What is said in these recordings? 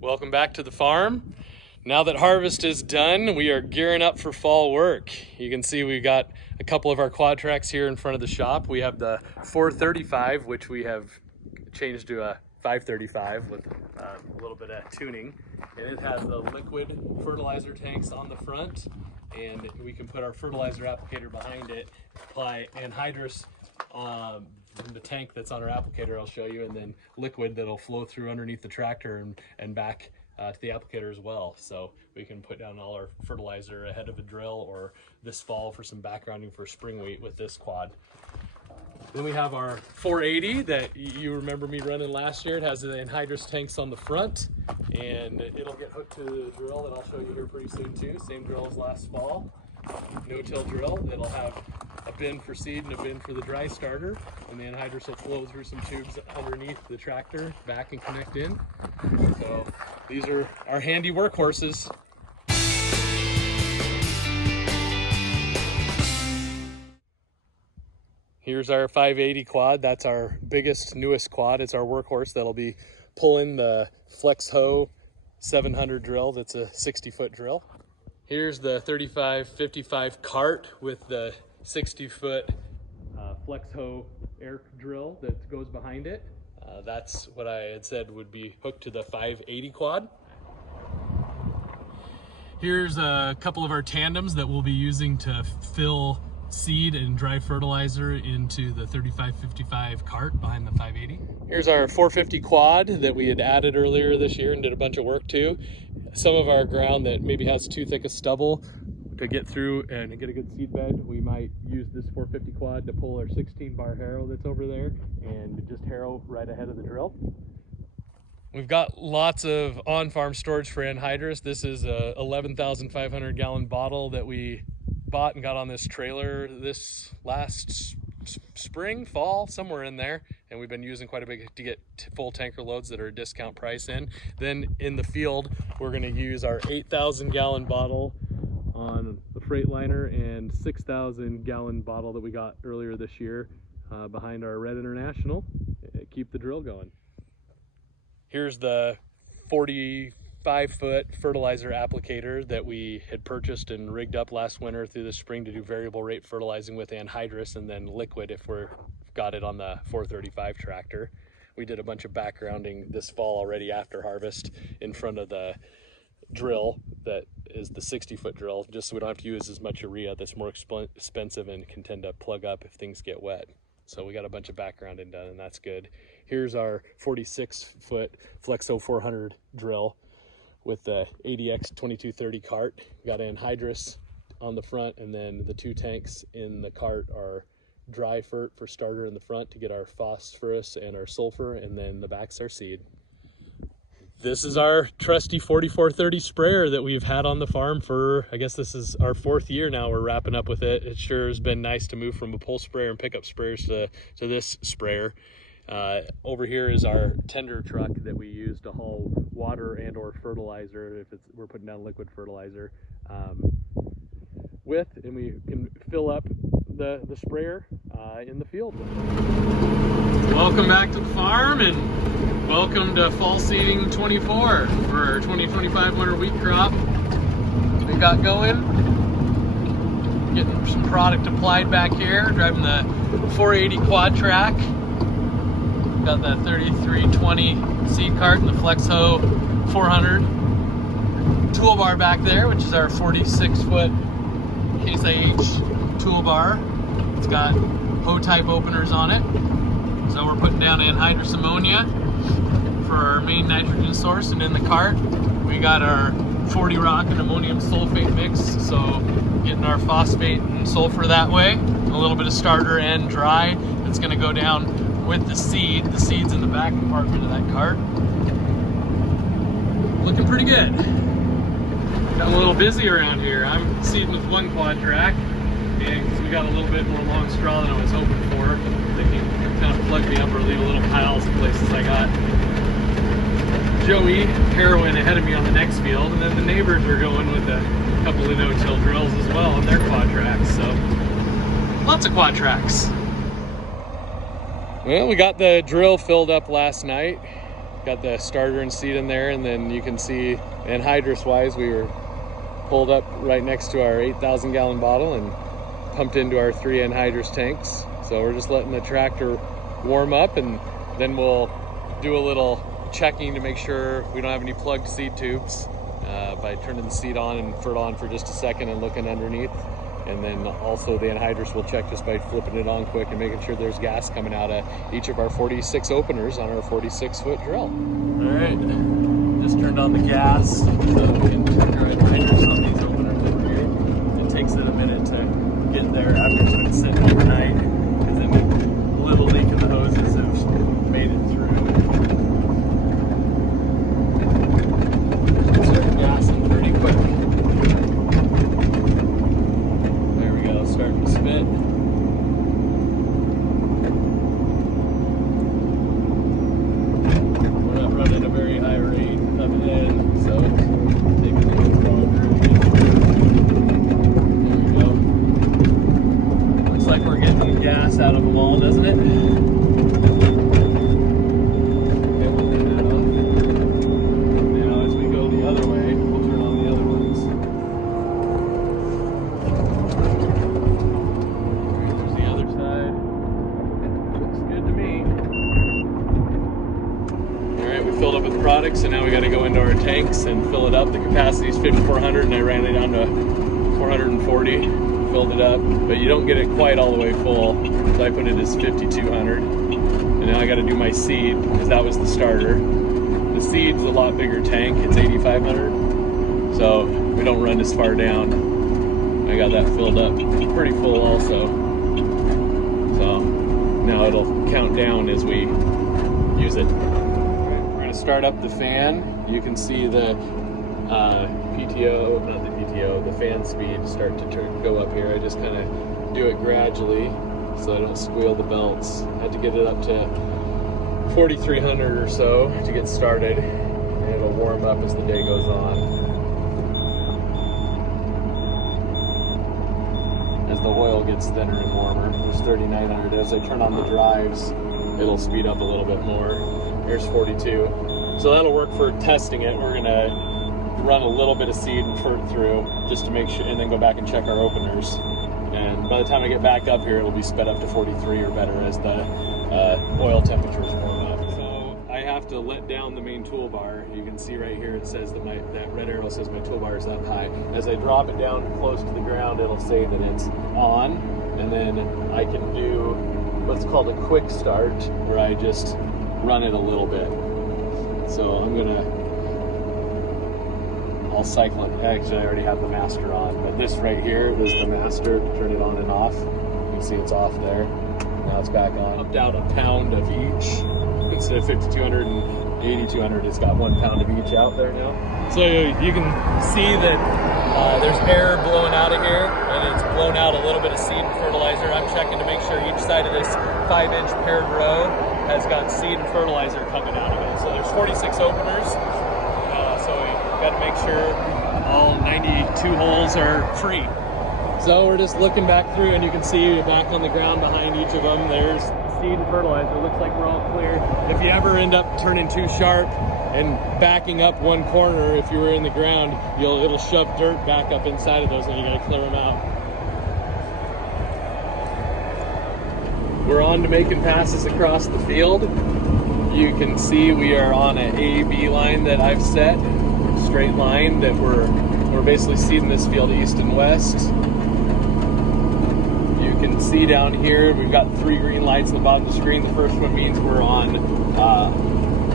Welcome back to the farm. Now that harvest is done, we are gearing up for fall work. You can see we got a couple of our quad tracks here in front of the shop. We have the 435, which we have changed to a 535 with a little bit of tuning. And it has the liquid fertilizer tanks on the front, and we can put our fertilizer applicator behind it, apply anhydrous in the tank that's on our applicator I'll show you, and then liquid that'll flow through underneath the tractor and back to the applicator as well. So we can put down all our fertilizer ahead of a drill or this fall for some backgrounding for spring wheat with this quad. Then we have our 480 that you remember me running last year. It has the anhydrous tanks on the front, and it'll get hooked to the drill that I'll show you here pretty soon too. Same drill as last fall. No-till drill. It'll have a bin for seed and a bin for the dry starter, and the anhydrous will flow through some tubes underneath the tractor back and connect in. So these are our handy workhorses. Here's our 580 quad. That's our biggest, newest quad. It's our workhorse that'll be pulling the Flex-Ho 700 drill. That's a 60-foot drill. Here's the 3555 cart with the 60-foot Flex-Ho air drill that goes behind it. That's what I had said would be hooked to the 580 quad. Here's a couple of our tandems that we'll be using to fill seed and dry fertilizer into the 3555 cart behind the 580. Here's our 450 quad that we had added earlier this year and did a bunch of work to. Some of our ground that maybe has too thick a stubble to get through and get a good seed bed, we might use this 450 quad to pull our 16 bar harrow that's over there and just harrow right ahead of the drill. We've got lots of on-farm storage for anhydrous. This is a 11,500 gallon bottle that we bought and got on this trailer this last spring, fall, somewhere in there, and we've been using quite a bit to get full tanker loads that are a discount price in. Then in the field, we're going to use our 8,000 gallon bottle on the Freightliner and 6,000 gallon bottle that we got earlier this year behind our Red International. Keep the drill going. Here's the 45-foot fertilizer applicator that we had purchased and rigged up last winter through the spring to do variable rate fertilizing with anhydrous and then liquid if we're got it on the 435 tractor. We did a bunch of backgrounding this fall already after harvest in front of the drill that is the 60-foot drill, just so we don't have to use as much urea that's more expensive and can tend to plug up if things get wet. So we got a bunch of backgrounding done, and that's good. Here's our 46-foot Flex-Ho 400 drill with the ADX 2230 cart. We got anhydrous on the front, and then the two tanks in the cart are dry fert for starter in the front to get our phosphorus and our sulfur, and then the back's our seed. This is our trusty 4430 sprayer that we've had on the farm for, I guess this is our 4th year now. We're wrapping up with it. It sure has been nice to move from a pull sprayer and pickup sprayers to this sprayer. Over here is our tender truck that we use to haul water and or fertilizer if we're putting down liquid fertilizer with, and we can fill up the sprayer in the field. Welcome back to the farm, and welcome to fall seeding 24 for our 2025 winter wheat crop. We got going, getting some product applied back here, driving the 480 quad track. Got the 3320 seed cart and the Flex-Ho 400 toolbar back there, which is our 46-foot Case IH toolbar. It's got Ho-type openers on it. So we're putting down anhydrous ammonia for our main nitrogen source, and in the cart we got our 40 rock and ammonium sulfate mix, so getting our phosphate and sulfur that way. A little bit of starter and dry that's going to go down with the seed. The seed's in the back compartment of that cart. Looking pretty good. Got a little busy around here. I'm seeding with one quad track, and we got a little bit more long straw than I was hoping for. They can kind of plug me up or leave a little piles of places. I got Joey harrowing ahead of me on the next field, and then the neighbors are going with a couple of no-till drills as well on their quad tracks. So lots of quad tracks. Well, we got the drill filled up last night. got the starter and seed in there, and then you can see anhydrous wise, we were pulled up right next to our 8,000 gallon bottle and pumped into our 3 anhydrous tanks. So we're just letting the tractor warm up, and then we'll do a little checking to make sure we don't have any plugged seed tubes by turning the seed on and fertile on for just a second and looking underneath. And then also the anhydrous will check just by flipping it on quick and making sure there's gas coming out of each of our 46 openers on our 46-foot drill. All right, just turned on the gas so we can check our anhydrous on these openers over here. It takes it a minute to get there after it's been sitting overnight, because then a little leak in the hoses have made it through. Start gassing pretty quick. Starting to spit. We're not running a very high rate coming in, so it's taking a little longer. There we go. Looks like we're getting gas out of them all, doesn't it? Okay, we'll turn that on. Now as we go the other way, we'll turn on the other ones. Filled up with products, and now we got to go into our tanks and fill it up. The capacity is 5,400, and I ran it down to 440, filled it up, but you don't get it quite all the way full, so I put it as 5,200. And now I got to do my seed, because that was the starter. The seed's a lot bigger tank, it's 8,500, so we don't run as far down. I got that filled up pretty full also, so now it'll count down as we use it. Start up the fan. You can see the the fan speed start to go up here. I just kind of do it gradually so I don't squeal the belts. I had to get it up to 4,300 or so to get started, and it'll warm up as the day goes on. As the oil gets thinner and warmer, there's 3,900. As I turn on the drives, it'll speed up a little bit more. Here's 42. So that'll work for testing it. We're gonna run a little bit of seed and fert through just to make sure, and then go back and check our openers. And by the time I get back up here, it'll be sped up to 43 or better as the oil temperatures warm up. So I have to let down the main toolbar. You can see right here, it says that that red arrow says my toolbar is up high. As I drop it down close to the ground, it'll say that it's on, and then I can do what's called a quick start, where I just run it a little bit. So I'll cycle it. Actually, I already have the master on, but this right here is the master to turn it on and off. You can see it's off there. Now it's back on. Upped out a pound of each. Instead of 5,200 and 8,200, it's got 1 pound of each out there now. So you can see that there's air blowing out of here, and it's blown out a little bit of seed and fertilizer. I'm checking to make sure each side of this 5-inch paired row has got seed and fertilizer coming out of it. So there's 46 openers, so we got to make sure all 92 holes are free. So we're just looking back through, and you can see back on the ground behind each of them, there's seed and fertilizer. Looks like we're all clear. If you ever end up turning too sharp and backing up one corner, if you were in the ground, it'll shove dirt back up inside of those, and you got to clear them out. We're on to making passes across the field. You can see we are on an A-B line that I've set, straight line that we're basically seeding this field east and west. You can see down here we've got 3 green lights on the bottom of the screen. The first one means we're on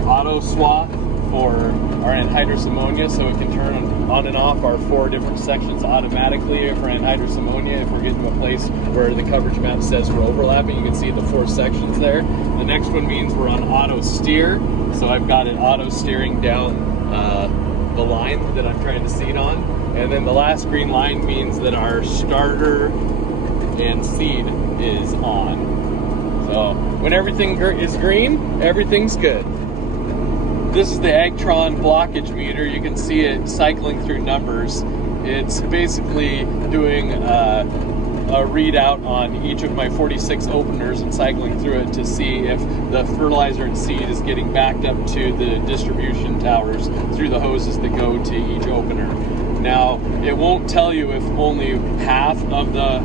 auto swap for our anhydrous ammonia, so it can turn on and off our 4 different sections automatically for anhydrous ammonia. If we're getting to a place where the coverage map says we're overlapping, you can see the 4 sections there. The next one means we're on auto steer, so I've got it auto steering down the line that I'm trying to seed on. And then the last green line means that our starter and seed is on. So when everything is green, everything's good. This is the Agtron blockage meter. You can see it cycling through numbers. It's basically doing a a readout on each of my 46 openers and cycling through it to see if the fertilizer and seed is getting backed up to the distribution towers through the hoses that go to each opener. Now, it won't tell you if only half of the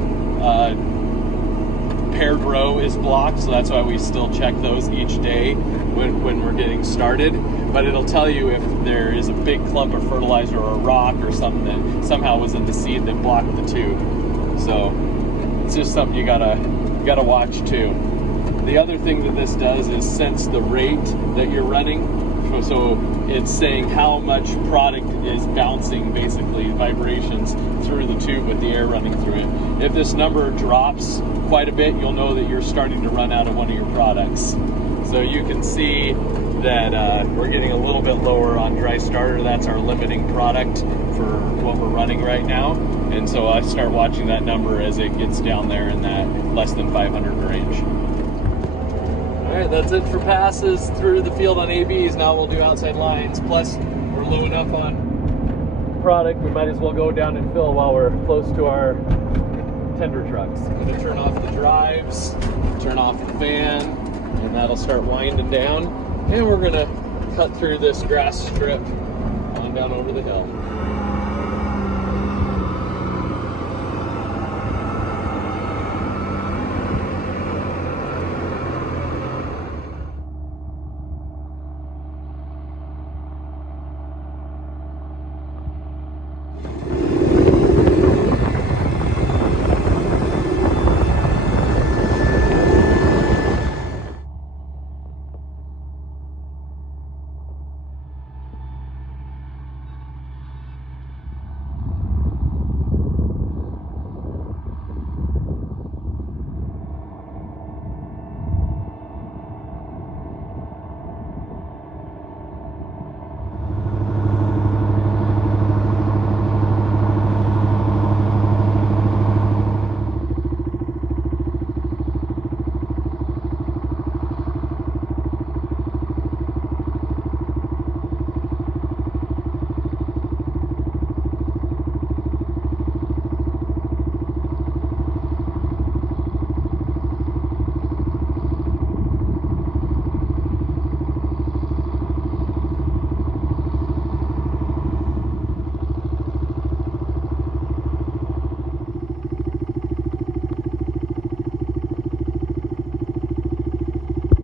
paired row is blocked, so that's why we still check those each day when we're getting started. But it'll tell you if there is a big clump of fertilizer or a rock or something that somehow was in the seed that blocked the tube. So it's just something you gotta watch too. The other thing that this does is sense the rate that you're running. So it's saying how much product is bouncing, basically vibrations through the tube with the air running through it. If this number drops quite a bit, you'll know that you're starting to run out of one of your products. So you can see that we're getting a little bit lower on dry starter. That's our limiting product for what we're running right now. And so I start watching that number as it gets down there in that less than 500 range. All right, that's it for passes through the field on ABs. Now we'll do outside lines. Plus, we're low enough on product, we might as well go down and fill while we're close to our tender trucks. I'm gonna turn off the drives, turn off the fan, and that'll start winding down. And we're gonna cut through this grass strip on down over the hill.